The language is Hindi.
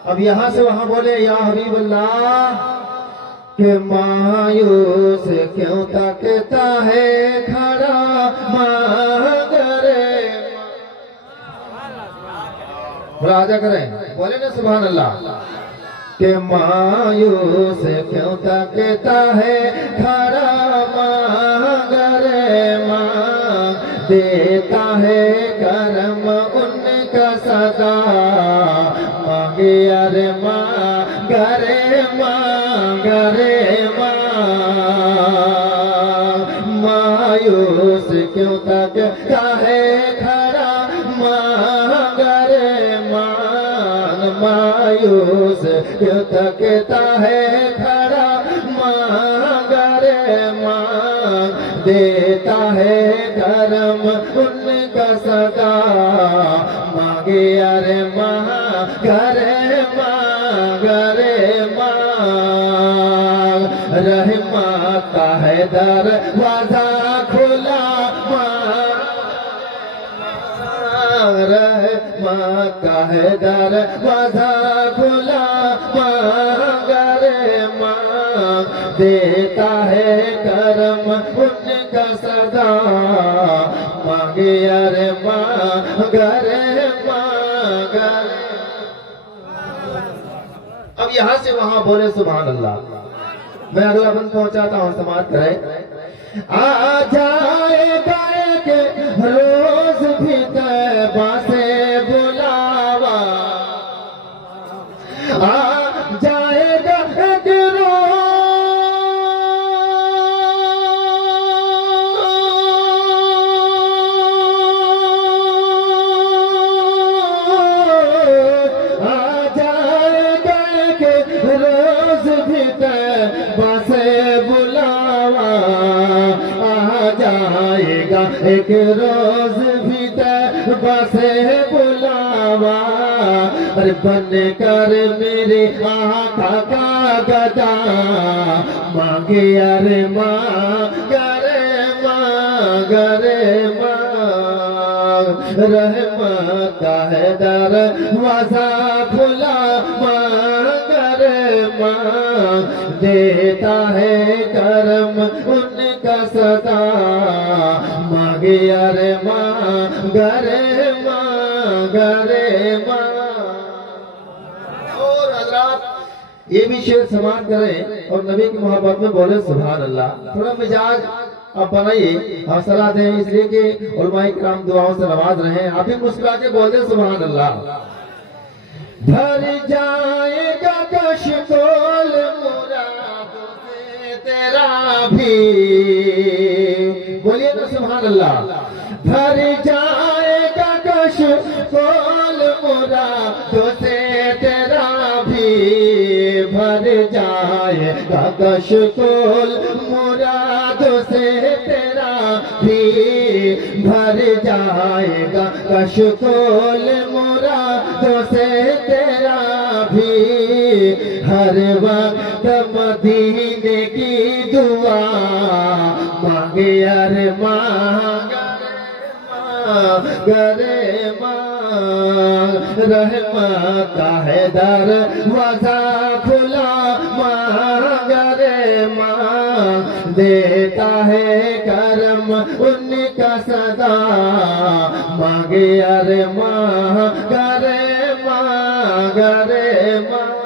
अब यहाँ से वहां बोले या हबीब अल्लाह के मायूस क्यों तकता है खड़ा मांग रे। राजा करें बोले ना सुभान अल्लाह के मायूस क्यों तकता है खड़ा मांग रे मांग देता है करम उनका सदा मांगे अरे मांग रे मांग रे मायूस क्यों तकता है खड़ा मांग रे मांग मायूस क्यों तकता है खड़ा मांग रे मांग देता है करम उनका सदा मांगे अरे मांग रे मांग रे मांग रहमत का है दरवाजा खुला रहमत का है दरवाजा खुला मांग रे मांग देता है करम उनका सदा मांगे अरे मांग रे मांग रे। अब यहाँ से वहां बोले सुभान अल्लाह। मैं अगला बंद पहुंचाता हूं, समाप्त करें। आ जाएगा के रोज भी तैबा से बुलावा आ जाएगा एक रोज आ जाएगा एक रोज भी तैबा से बुलावा आ जाएगा एक रोज भी तैबा से बुलावा अरे बन कर मेरे आका का गदा मांगे अरे मांग रे मांग रे मांग रहमत का है दरवाजा खुला मांग रे मांग देता है करम उनका सदा मांगे अरे मांग रे मांग रे मांग। और हजरात ये भी शेर समाप्त करें और नबी की मोहब्बत में बोले सुभान अल्लाह। थोड़ा मिजाज आप बनाइए, हौसला दें, इसलिए कि उलमाए किराम दुआओं से नवाज रहे हैं। आप ही मुस्कुरा के बोले सुभान अल्लाह। भर जाएगा कशकोल मुरादों से तेरा भी बोलिए ना सुभान अल्लाह। भर जाएगा कशकोल मुरादों से तेरा भी भर जाएगा कशकोल मुरादों से तेरा भी भर जाएगा कशकोल मुरादों से तेरा भी हर वक्त मदीने की दुआ मांगे अरे मांग रे मांग रहमत का है दरवाजा खुला मांग रे मांग देता है करम उनका सदा मांगे अरे मांग रे मांग रे मांग।